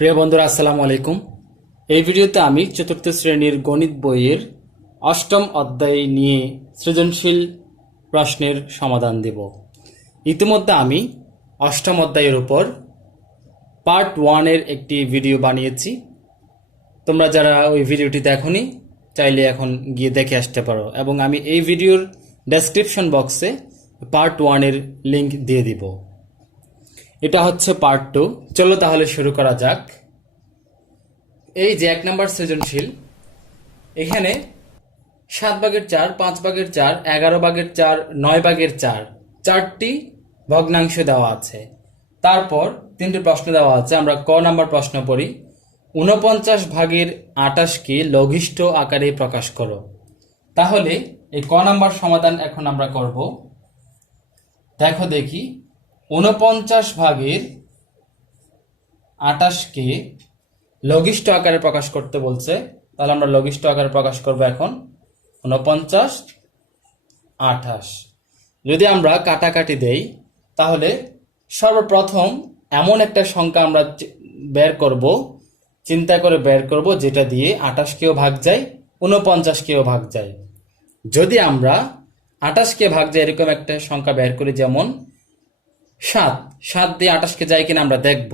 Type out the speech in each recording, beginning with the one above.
প্রিয় বন্ধুরা, আসসালামু আলাইকুম। এই ভিডিওতে আমি চতুর্থ শ্রেণির গণিত বইয়ের অষ্টম অধ্যায় নিয়ে সৃজনশীল প্রশ্নের সমাধান দেব। ইতিমধ্যে আমি অষ্টম অধ্যায়ের উপর পার্ট ওয়ানের একটি ভিডিও বানিয়েছি। তোমরা যারা ওই ভিডিওটি দেখনি, চাইলে এখন গিয়ে দেখে আসতে পারো এবং আমি এই ভিডিওর ডেসক্রিপশন বক্সে পার্ট ওয়ানের লিংক দিয়ে দিব। এটা হচ্ছে পার্ট টু চলো তাহলে শুরু করা যাক। এই যে এক নম্বর সৃজনশীল, এখানে সাত ভাগের চার, পাঁচ ভাগের চার, এগারো ভাগের চার, নয় ভাগের চার, চারটি ভগ্নাংশ দেওয়া আছে। তারপর তিনটি প্রশ্ন দেওয়া আছে, আমরা ক নাম্বার প্রশ্ন পড়ি। ঊনপঞ্চাশ ভাগের আটাশকে লঘিষ্ঠ আকারে প্রকাশ করো। তাহলে এই ক নাম্বার সমাধান এখন আমরা করব। দেখো দেখি। ঊনপঞ্চাশ ভাগের আটাশকে লঘিষ্ঠ আকারে প্রকাশ করতে বলছে। তাহলে আমরা লঘিষ্ঠ আকারে প্রকাশ করব এখন। ঊনপঞ্চাশ, আঠাশ। যদি আমরা কাটাকাটি দেই, তাহলে সর্বপ্রথম এমন একটা সংখ্যা আমরা বের করব, চিন্তা করে বের করব, যেটা দিয়ে আঠাশকেও ভাগ যায় ঊনপঞ্চাশকেও ভাগ যায়। যদি আমরা আঠাশকে ভাগ যায়, এরকম একটা সংখ্যা বের করি যেমন সাত। সাত দিয়ে আঠাশকে যায় কিনা আমরা দেখব।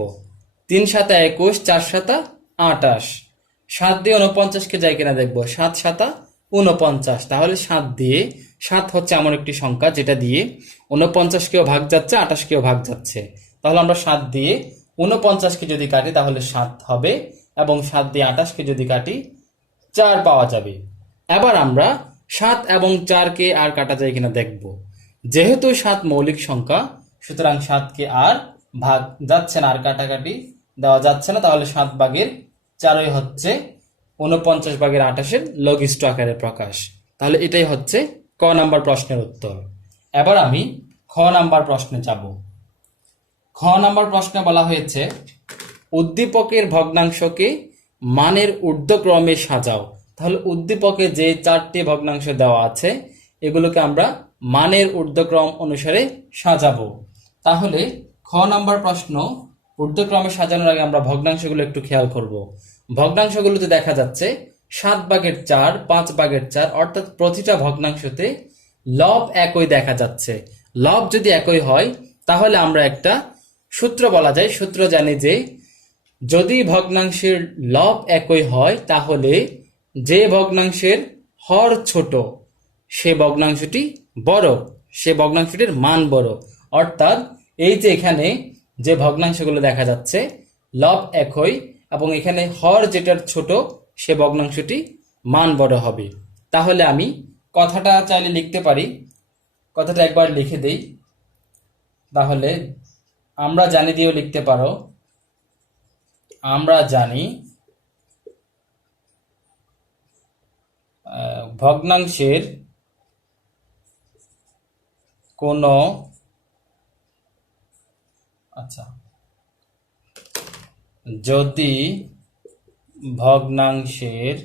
তিন সাতা একুশ, চার সাতা আটাশ সাত দিয়ে উনপঞ্চাশকে যায় কিনা দেখব। সাত সাতা উনপঞ্চাশ তাহলে সাত দিয়ে, সাত হচ্ছে এমন একটি সংখ্যা যেটা দিয়ে উনপঞ্চাশকেও ভাগ যাচ্ছে আটাশকেও ভাগ যাচ্ছে। তাহলে আমরা সাত দিয়ে উনপঞ্চাশকে যদি কাটি, তাহলে সাত হবে এবং সাত দিয়ে আটাশকে যদি কাটি, চার পাওয়া যাবে। এবার আমরা সাত এবং চারকে আর কাটা যায় কিনা দেখব। যেহেতু সাত মৌলিক সংখ্যা সুতরাং সাতকে আর ভাগ যাচ্ছে না, আর কাটাকাটি দেওয়া যাচ্ছে না, তাহলে সাত ভাগের চারই হচ্ছে উনপঞ্চাশ ভাগের আঠাশের লঘিষ্ঠ আকারে প্রকাশ। তাহলে এটাই হচ্ছে ক নাম্বার প্রশ্নের উত্তর। এবার আমি খ নাম্বার প্রশ্নে যাব। খ নাম্বার প্রশ্নে বলা হয়েছে, উদ্দীপকের ভগ্নাংশকে মানের ঊর্ধ্বক্রমে সাজাও। তাহলে উদ্দীপকে যে চারটি ভগ্নাংশ দেওয়া আছে, এগুলোকে আমরা মানের ঊর্ধ্বক্রম অনুসারে সাজাবো। তাহলে খ নাম্বার প্রশ্ন, ঊর্ধ্বক্রমে সাজানোর আগে আমরা ভগ্নাংশগুলো একটু খেয়াল করব। ভগ্নাংশগুলোতে দেখা যাচ্ছে সাত ভাগের চার, পাঁচ ভাগের চার, অর্থাৎ প্রতিটা ভগ্নাংশতে লব একই দেখা যাচ্ছে। লব যদি একই হয়, তাহলে আমরা একটা সূত্র বলা যায়। সূত্র জানি যে যদি ভগ্নাংশের লব একই হয়, তাহলে যে ভগ্নাংশের হর ছোট, সে ভগ্নাংশটি বড়, সে ভগ্নাংশটির মান বড়। অর্থাৎ এই যে এখানে যে ভগ্নাংশগুলো দেখা যাচ্ছে, লব একই এবং এখানে হর যেটার ছোট, সে ভগ্নাংশটি মান বড় হবে। তাহলে আমি কথাটা চাইলে লিখতে পারি। কথাটা একবার লিখে দেই। তাহলে আমরা জানি দিয়েও লিখতে পারো। আমরা জানি ভগ্নাংশের কোন আচ্ছা। যদি ভগ্নাংশের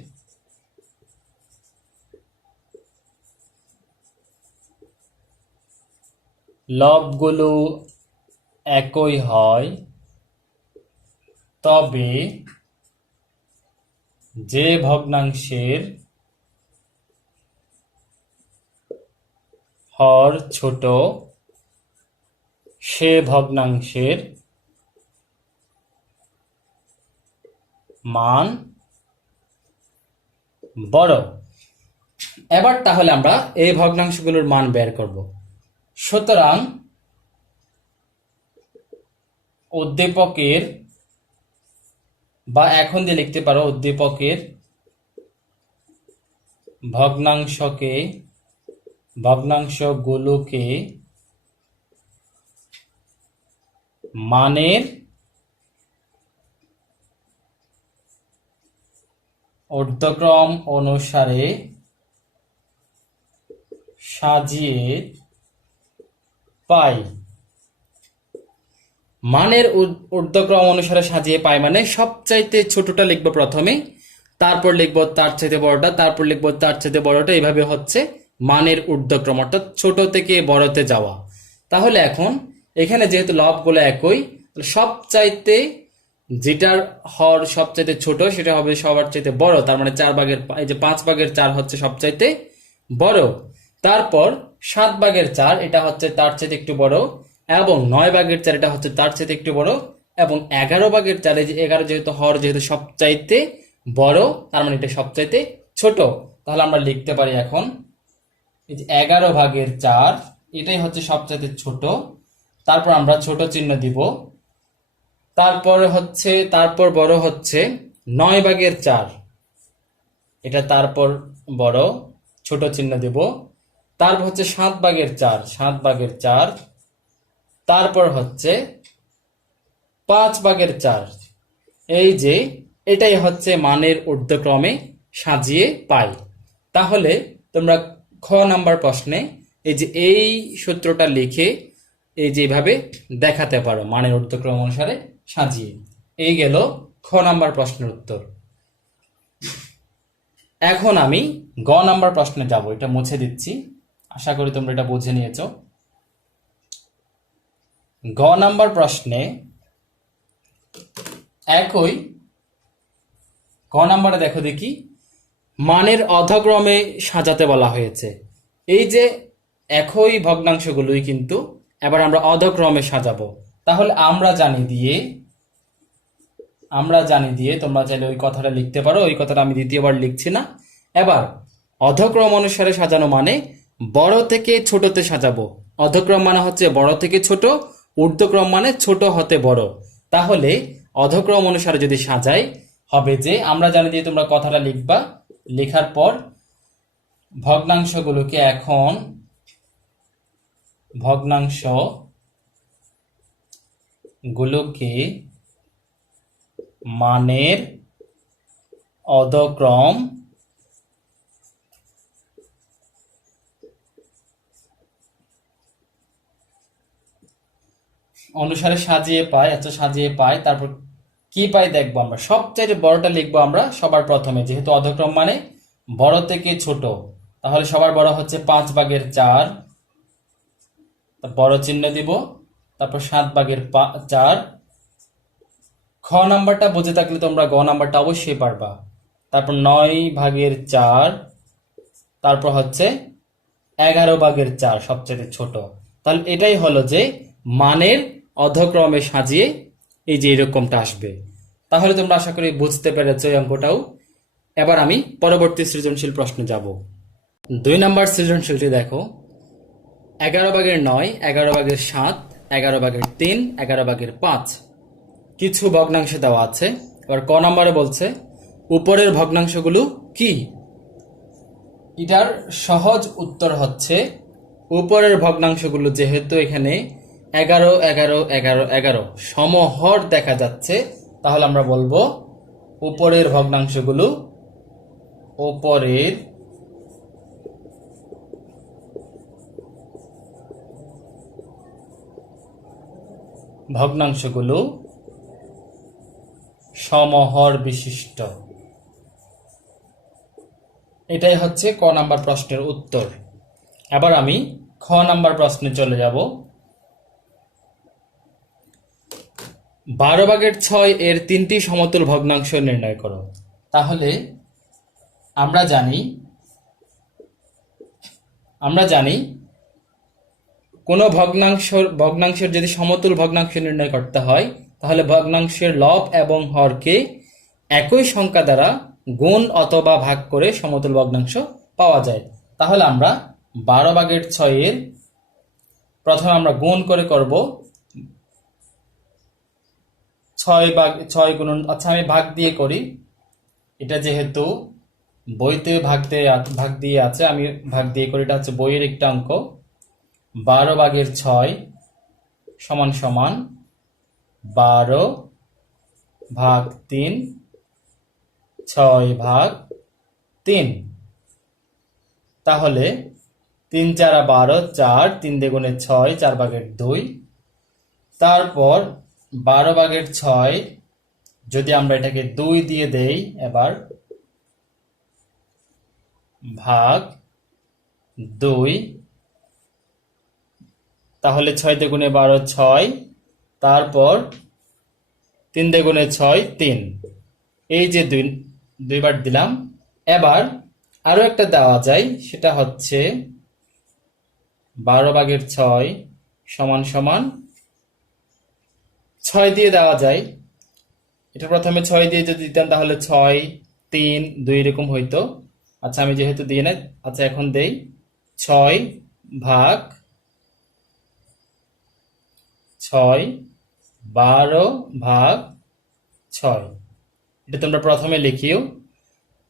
লবগুলো একই হয় তবে যে ভগ্নাংশের হর ছোট সে ভগ্নাংশের মান বড়। এবার তাহলে আমরা এই ভগ্নাংশগুলোর মান বের করব। সুতরাং উদ্দীপকের বা এখন দিয়ে লিখতে পারো উদ্দীপকের ভগ্নাংশকে, ভগ্নাংশগুলোকে মানের ঊর্ধ্বক্রম অনুসারে সাজিয়ে পাই। মানের ঊর- ঊর্ধ্বক্রম অনুসারে সাজিয়ে পাই মানে সবচাইতে ছোটটা লিখব প্রথমে, তারপর লিখব তার চাইতে বড়টা, তারপর লিখব তার চাইতে বড়টা, এইভাবে হচ্ছে মানের ঊর্ধ্বক্রম অর্থাৎ ছোট থেকে বড়তে যাওয়া। তাহলে এখন এখানে যেহেতু লবগুলো একই সবচাইতে যেটার হর সবচাইতে ছোট, সেটা হবে সবার চাইতে বড়। তার মানে চার ভাগের এই যে পাঁচ ভাগের চার হচ্ছে সবচাইতে বড়। তারপর সাত ভাগের চার, এটা হচ্ছে তার চাইতে একটু বড়, এবং নয় ভাগের চার, এটা হচ্ছে তার চাইতে একটু বড়, এবং এগারো ভাগের চার, এই যে এগারো যেহেতু হর, যেহেতু সবচাইতে বড়, তার মানে এটা সবচাইতে ছোট। তাহলে আমরা লিখতে পারি এখন, এই যে এগারো ভাগের চার, এটাই হচ্ছে সবচাইতে ছোট। তারপর আমরা ছোট চিহ্ন দিব। তারপর হচ্ছে, তারপর বড় হচ্ছে নয় ভাগের চার। এটা তারপর বড়, ছোট চিহ্ন দেব। তারপর হচ্ছে সাত ভাগের চার, সাত ভাগের চার। তারপর হচ্ছে পাঁচ ভাগের চার। এই যে, এটাই হচ্ছে মানের ঊর্ধ্বক্রমে সাজিয়ে পাই। তাহলে তোমরা খ নাম্বার প্রশ্নে এই যে এই সূত্রটা লিখে এই যে এইভাবে দেখাতে পারো মানের ঊর্ধ্বক্রম অনুসারে সাজিয়ে। এই গেল খ নাম্বার প্রশ্নের উত্তর। এখন আমি গ নাম্বার প্রশ্নে যাব, এটা মুছে দিচ্ছি। আশা করি তোমরা এটা বুঝে নিয়েছো। গ নাম্বার প্রশ্নে একই ক নাম্বারে দেখো দেখি, মানের অধক্রমে সাজাতে বলা হয়েছে। এই যে একই ভগ্নাংশগুলোই কিন্তু এবার আমরা অধক্রমে সাজাবো। তাহলে আমরা জানি দিয়ে, আমরা জানি দিয়ে তোমরা চাইলে ওই কথাটা লিখতে পারো, ওই কথাটা আমি দ্বিতীয়বার লিখছি না। এবার, অধক্রম অনুসারে সাজানো মানে বড় থেকে ছোটতে সাজাবো। অধক্রম মানে হচ্ছে বড় থেকে ছোট, ঊর্ধ্বক্রম মানে ছোট হতে বড়। তাহলে অধক্রম অনুসারে যদি সাজাই, হবে যে আমরা জানি দিয়ে তোমরা কথাটা লিখবা। লেখার পর ভগ্নাংশগুলোকে এখন ভগ্নাংশ গুলোকে মানের অধক্রম অনুসারে সাজিয়ে পাই আচ্ছা সাজিয়ে পাই তারপর কি পাই দেখব আমরা? সবচাইতে বড়টা লিখব আমরা সবার প্রথমে, যেহেতু অধক্রম মানে বড় থেকে ছোট। তাহলে সবার বড় হচ্ছে পাঁচ ভাগের চার বড় চিহ্ন দিব, তারপর সাত ভাগের চার। খ নাম্বারটা বুঝে থাকলে তোমরা গ নাম্বারটা অবশ্যই পারবা। তারপর নয় ভাগের চার, তারপর হচ্ছে এগারো ভাগের চার, সবচেয়ে ছোট। তাহলে এটাই হলো যে মানের অধক্রমে সাজিয়ে এই যে এরকমটা আসবে। তাহলে তোমরা আশা করি বুঝতে পেরেছ এই অঙ্কটাও। এবার আমি পরবর্তী সৃজনশীল প্রশ্নে যাব। দুই নম্বর সৃজনশীলটি দেখো। এগারো ভাগের নয়, এগারো ভাগের সাত, এগারো ভাগের তিন, এগারো ভাগের পাঁচ। কিছু ভগ্নাংশ দেওয়া আছে। এবার ক নম্বরে বলছে, উপরের ভগ্নাংশগুলো কি? এটার সহজ উত্তর হচ্ছে, উপরের ভগ্নাংশগুলো যেহেতু এখানে এগারো এগারো এগারো এগারো সমহর দেখা যাচ্ছে, তাহলে আমরা বলব, উপরের ভগ্নাংশগুলো উপরের ভগ্নাংশগুলো সমহর বিশিষ্ট। এটাই হচ্ছে ক নাম্বার প্রশ্নের উত্তর। এবার আমি খ নাম্বার প্রশ্নে চলে যাব। বারো ভাগের ছয় এর তিনটি সমতুল ভগ্নাংশ নির্ণয় করো। তাহলে আমরা জানি আমরা জানি কোনো ভগ্নাংশ ভগ্নাংশের যদি সমতুল ভগ্নাংশ নির্ণয় করতে হয়, তাহলে ভগ্নাংশের লব এবং হরকে একই সংখ্যা দ্বারা গুণ অথবা ভাগ করে সমতুল ভগ্নাংশ পাওয়া যায়। তাহলে আমরা বারো ভাগের ছয়ের প্রথমে আমরা গুণ করে করব। ছয় ভাগ, ছয় গুণ আচ্ছা আমি ভাগ দিয়ে করি। এটা যেহেতু বইতে ভাগ দিয়ে ভাগ দিয়ে আছে, আমি ভাগ দিয়ে করি, এটা হচ্ছে বইয়ের একটা অঙ্ক। বারো ভাগের ছয় সমান সমান বারো ভাগ তিন, ছয় ভাগ তিন। তাহলে তিন চারা বারো, চার, তিন দেগুণে ছয়, চার ভাগের দুই। তারপর বারো ভাগের ছয় যদি আমরা এটাকে দুই দিয়ে দেই, এবার ভাগ দুই তাহলে ছয় দুগুণে বারো ছয়, তারপর তিন দেগুণে ছয় তিন। এই যে দুই, দুইবার দিলাম। এবার আরও একটা দেওয়া যায়, সেটা হচ্ছে বারো ভাগের ছয় সমান সমান ছয় দিয়ে দেওয়া যায়। এটা প্রথমে ছয় দিয়ে যদি দিতাম তাহলে ছয়, তিন, দুই এরকম হইতো। আচ্ছা আমি যেহেতু দিয়ে নাই আচ্ছা এখন দেই। ছয় ভাগ ছয় বারো ভাগ ছয়। এটা তোমরা প্রথমে লিখিও।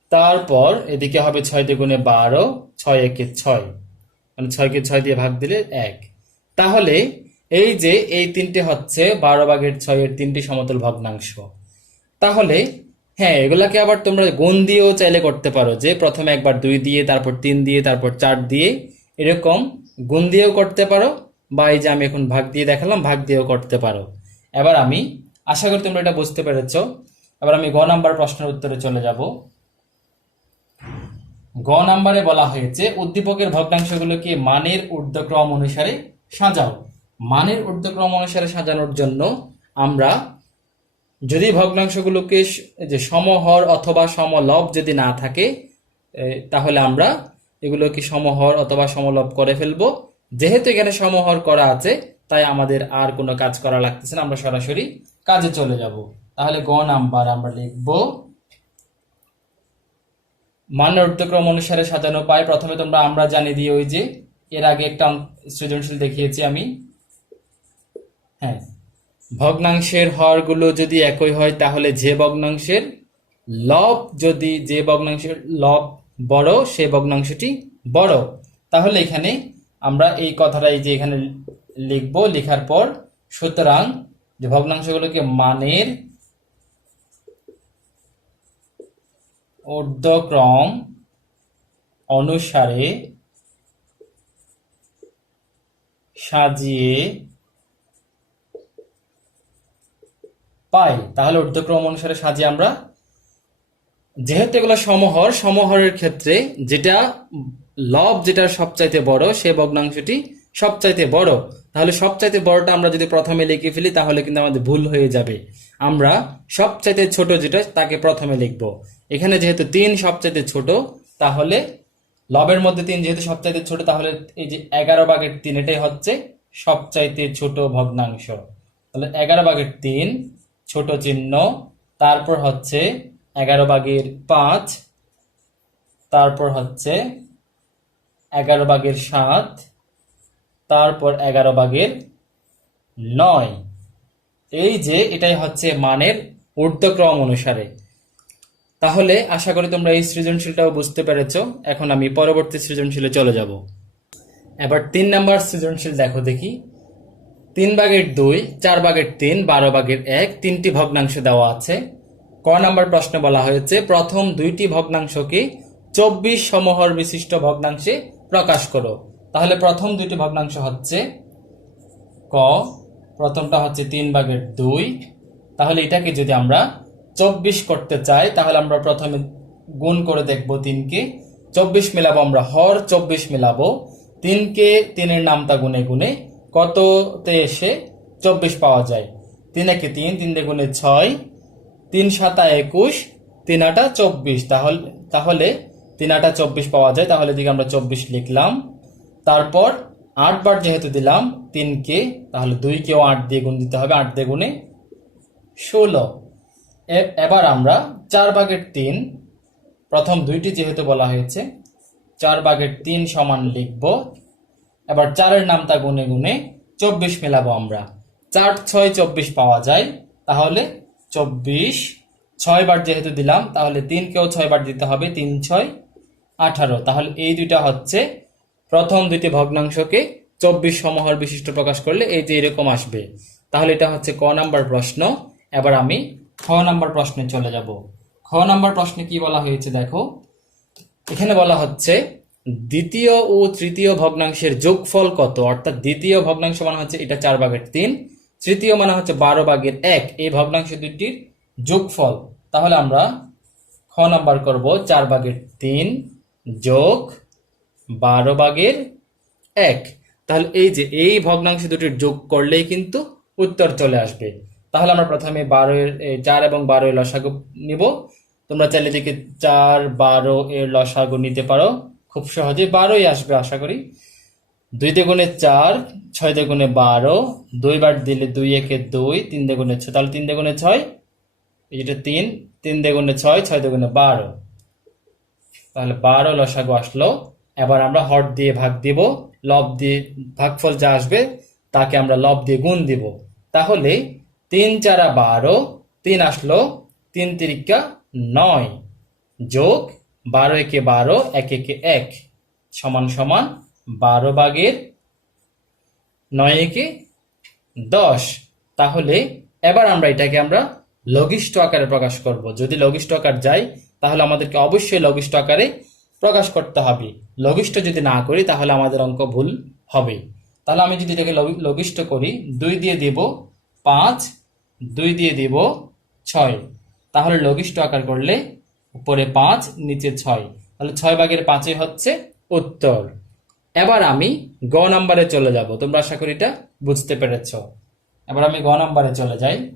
তারপর এদিকে হবে ছয় দ্বিগুণে বারো, ছয় একে ছয়। মানে ছয়কে ছয় দিয়ে ভাগ দিলে এক। তাহলে এই যে এই তিনটে হচ্ছে বারো ভাগের ছয়ের তিনটি সমতল ভগ্নাংশ। তাহলে হ্যাঁ এগুলাকে আবার তোমরা গুণ দিয়েও চাইলে করতে পারো যে প্রথমে একবার দুই দিয়ে, তারপর তিন দিয়ে, তারপর চার দিয়ে এরকম গুণ দিয়েও করতে পারো। বা এই যে আমি এখন ভাগ দিয়ে দেখালাম, ভাগ দিয়েও করতে পারো। এবার আমি আশা করি তোমরা এটা বুঝতে পেরেছ। এবার আমি গ নাম্বার প্রশ্নের উত্তরে চলে যাব। গ নাম্বারে বলা হয়েছে, উদ্দীপকের ভগ্নাংশগুলোকে মানের ঊর্ধ্বক্রম অনুসারে সাজাও? মানের ঊর্ধ্বক্রম অনুসারে সাজানোর জন্য আমরা যদি ভগ্নাংশগুলোকে যে সমহর অথবা সমলব যদি না থাকে তাহলে আমরা এগুলোকে সমহর অথবা সমলব করে ফেলব। যেহেতু এখানে সমহর করা আছে, তাই আমাদের আর কোনো কাজ করা লাগতেছে না, আমরা সরাসরি কাজে চলে যাব। তাহলে গ নাম্বার আমরা লিখব। মানের ঊর্ধ্বক্রম অনুসারে সাজানো পাই। প্রথমে তোমরা আমরা জানি দিয়ে ওই যে, এর আগে একটা সৃজনশীল দেখিয়েছি আমি। হ্যাঁ। ভগ্নাংশের হরগুলো যদি একই হয়, তাহলে যে ভগ্নাংশের লব যদি যে ভগ্নাংশের লব বড়, সে ভগ্নাংশটি বড়। তাহলে এখানে আমরা এই কথাটা এই যে এখানে লিখব, লেখার পর সুতরাং যে ভগ্নাংশগুলোকে মানের ঊর্ধ্বক্রম অনুসারে সাজিয়ে পাই। তাহলে ঊর্ধ্বক্রম অনুসারে সাজিয়ে আমরা, যেহেতু এগুলো সমহর, সমহরের ক্ষেত্রে যেটা লব যেটা সবচাইতে বড়, সে ভগ্নাংশটি সবচাইতে বড়। তাহলে সবচাইতে বড়টা আমরা যদি প্রথমে লিখে ফেলি, তাহলে কিন্তু আমাদের ভুল হয়ে যাবে। আমরা সবচাইতে ছোট যেটা, তাকে প্রথমে লিখব। এখানে যেহেতু তিন সবচাইতে ছোট, তাহলে লবের মধ্যে তিন যেহেতু সবচাইতে ছোট, তাহলে এই যে এগারো ভাগের তিন, এটাই হচ্ছে সবচাইতে ছোট ভগ্নাংশ। তাহলে এগারো বাঘের তিন, ছোট চিহ্ন, তারপর হচ্ছে এগারো ভাগের পাঁচ, তারপর হচ্ছে এগারো ভাগের সাত, তারপর এগারো ভাগের নয়। এই যে এটাই হচ্ছে মানের ঊর্ধ্বক্রম অনুসারে। তাহলে আশা করি তোমরা এই সৃজনশীলটাও বুঝতে পেরেছ। এখন আমি পরবর্তী সৃজনশীলে চলে যাব। এবার তিন নাম্বার সৃজনশীল দেখো দেখি। তিন ভাগের দুই, চার ভাগের তিন, বারো ভাগের এক, তিনটি ভগ্নাংশ দেওয়া আছে। ক নাম্বার প্রশ্নে বলা হয়েছে, প্রথম দুইটি ভগ্নাংশকে চব্বিশ সমহর বিশিষ্ট ভগ্নাংশে প্রকাশ করো। তাহলে প্রথম দুইটি ভগ্নাংশ হচ্ছে ক, প্রথমটা হচ্ছে তিন ভাগের দুই। তাহলে এটাকে যদি আমরা চব্বিশ করতে চাই, তাহলে আমরা প্রথমে গুণ করে দেখব তিনকে। চব্বিশ মিলাবো আমরা হর, চব্বিশ মিলাবো তিনকে। তিনের নামতা গুনে গুনে কততে এসে চব্বিশ পাওয়া যায়? তিন একে তিন তিন গুণে ছয়। তিন সাতা একুশ, তিন আটা চব্বিশ। তাহলে তাহলে তিন আটা চব্বিশ পাওয়া যায়, তাহলে দিকে আমরা চব্বিশ লিখলাম। তারপর আট বার যেহেতু দিলাম তিনকে তাহলে দুইকেও আট দিয়ে গুণ দিতে হবে, আট দিয়ে গুণে ষোলো। এবার আমরা চার ভাগের তিন, প্রথম দুইটি যেহেতু বলা হয়েছে, চার ভাগের তিন সমান লিখব। এবার চারের নামটা গুনে গুনে চব্বিশ মেলাবো আমরা। চার, ছয়, চব্বিশ পাওয়া যায়, তাহলে চব্বিশ। ছয় বার যেহেতু দিলাম, তাহলে তিনকেও ছয় বার দিতে হবে, তিন, ছয় আঠারো। তাহলে এই দুইটা হচ্ছে প্রথম দুইটি ভগ্নাংশকে চব্বিশ সমহর বিশিষ্ট প্রকাশ করলে এই যে এরকম আসবে। তাহলে এটা হচ্ছে ক নাম্বার প্রশ্ন। এবার আমি খ নাম্বার প্রশ্নে চলে যাব। খ নাম্বার প্রশ্নে কি বলা হয়েছে দেখো? এখানে বলা হচ্ছে দ্বিতীয় ও তৃতীয় ভগ্নাংশের যোগফল কত? অর্থাৎ দ্বিতীয় ভগ্নাংশ মানে হচ্ছে এটা চার ভাগের তিন। তৃতীয় মানে হচ্ছে বারো ভাগের এক। এই ভগ্নাংশ দুটির যোগফল। তাহলে আমরা খ নাম্বার করব চার ভাগের তিন। যোগ বারো ভাগের এক। তাহলে এই যে এই ভগ্নাংশ দুটির যোগ করলেই কিন্তু উত্তর চলে আসবে। তাহলে আমরা প্রথমে বারো এর চার এবং বারো এর লসাগু নিব। তোমরা চাইলে দিকে চার, বারো এর লসাগু নিতে পারো। খুব সহজে বারোই আসবে, আশা করি। দুই দেগুণে চার, ছয় দেগুণে বারো, দুই বার দিলে দুই, একে দুই, তিন দেগুণে ছয় তাহলে তিন দেগুণে ছয়, এই যেটা তিন তিন দেগুণে ছয় ছয় দেগুণে বারো। তাহলে বারো লসাগু আসলো। এবার আমরা হট দিয়ে ভাগ দিব, লব দিয়ে ভাগফল যা আসবে তাকে আমরা লব দিয়ে গুণ দিব। তাহলে তিন চারা বারো, তিন আসলো তিন তিরিকা নয় যোগ বারো একে বারো, এক একে এক সমান সমান বারো বাগের নয় একে দশ। তাহলে এবার আমরা এটাকে আমরা লঘিষ্ঠ আকারে প্রকাশ করব। যদি লঘিষ্ঠ আকার যাই তাহলে আমাদেরকে অবশ্যই লঘিষ্ঠ আকারে প্রকাশ করতে হবে। লঘিষ্ঠ যদি না করি, তাহলে আমাদের অঙ্ক ভুল হবে। তাহলে আমি যদি এটাকে লঘি- লঘিষ্ঠ করি, দুই দিয়ে দিব পাঁচ, দুই দিয়ে দিব ছয়। তাহলে লঘিষ্ঠ আকার করলে উপরে পাঁচ, নিচে ছয়। তাহলে ছয় ভাগের পাঁচই হচ্ছে উত্তর। এবার আমি গ নাম্বারে চলে যাব। তোমরা আশা করি এটা বুঝতে পেরেছ। এবার আমি গ নাম্বারে চলে যাই।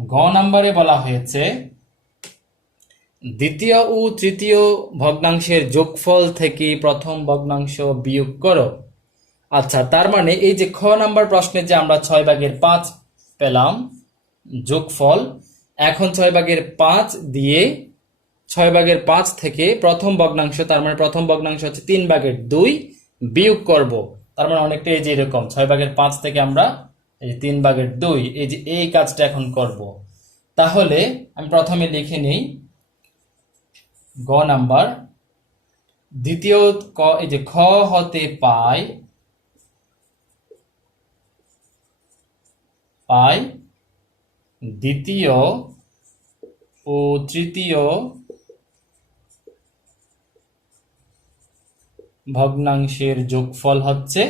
গ নাম্বারে বলা হয়েছে দ্বিতীয় ও তৃতীয় ভগ্নাংশের যোগফল থেকে প্রথম ভগ্নাংশ বিয়োগ করো। আচ্ছা তার মানে এই যে খ নাম্বার প্রশ্নে যে আমরা ছয় ভাগের পাঁচ পেলাম, যোগফল, এখন ছয় ভাগের পাঁচ দিয়ে ছয় ভাগের পাঁচ থেকে প্রথম ভগ্নাংশ, তার মানে প্রথম ভগ্নাংশ হচ্ছে তিন ভাগের দুই বিয়োগ করব। তার মানে অনেকটা এই যে এরকম, ছয় ভাগের পাঁচ থেকে আমরা এই তিন ভাগের দুই, এই যে এই কাজটা এখন করব। তাহলে আমি প্রথমে লিখে নেই গ নাম্বার। দ্বিতীয় ক, এই যে খ হতে পাই পাই দ্বিতীয় ও তৃতীয় ভগ্নাংশের যোগফল হচ্ছে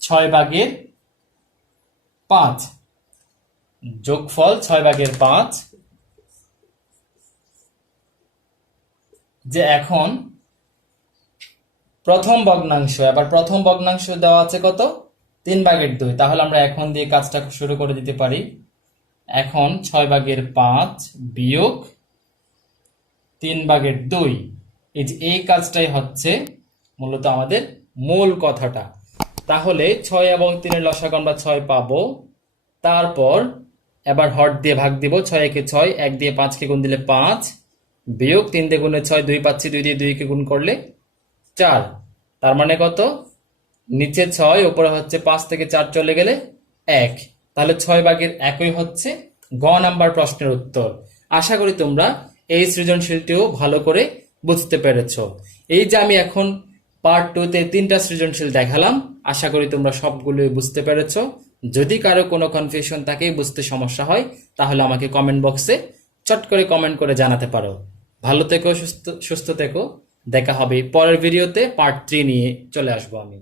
ছয় ভাগের পাঁচ। যোগফল ছয় ভাগের পাঁচ যে এখন প্রথম ভগ্নাংশ, এবার প্রথম ভগ্নাংশ দেওয়া আছে কত? তিন ভাগের দুই। তাহলে আমরা এখন দিয়ে কাজটা শুরু করে দিতে পারি। এখন ছয় ভাগের পাঁচ বিয়োগ তিন ভাগের দুই। এই যে এই কাজটাই হচ্ছে মূলত আমাদের মূল কথাটা। তাহলে ছয় এবং তিনের লসাগু আমরা ছয় পাবো। তারপর এবার হট দিয়ে ভাগ দিব। ছয় একে ছয়, এক দিয়ে পাঁচকে গুণ দিলে পাঁচ। বিয়োগ তিন দিয়ে গুণে ছয়, দুই পাচ্ছি, দুই দিয়ে দুইকে গুণ করলে চার। তার মানে কত? নিচে ছয় ওপরে হচ্ছে পাঁচ থেকে চার চলে গেলে এক। তাহলে ছয় ভাগের একই হচ্ছে গ নাম্বার প্রশ্নের উত্তর। আশা করি তোমরা এই সৃজনশীলটিও ভালো করে বুঝতে পেরেছ। এই যে আমি এখন পার্ট টু তে তিনটা সৃজনশীল দেখালাম, আশা করি তোমরা সবগুলোই বুঝতে পেরেছ। যদি কারও কোনো কনফিউশন থাকে, বুঝতে সমস্যা হয়, তাহলে আমাকে কমেন্ট বক্সে চট করে কমেন্ট করে জানাতে পারো। ভালো থেকো, সুস্থ সুস্থ থেকো। দেখা হবে পরের ভিডিওতে পার্ট থ্রি নিয়ে চলে আসব আমি।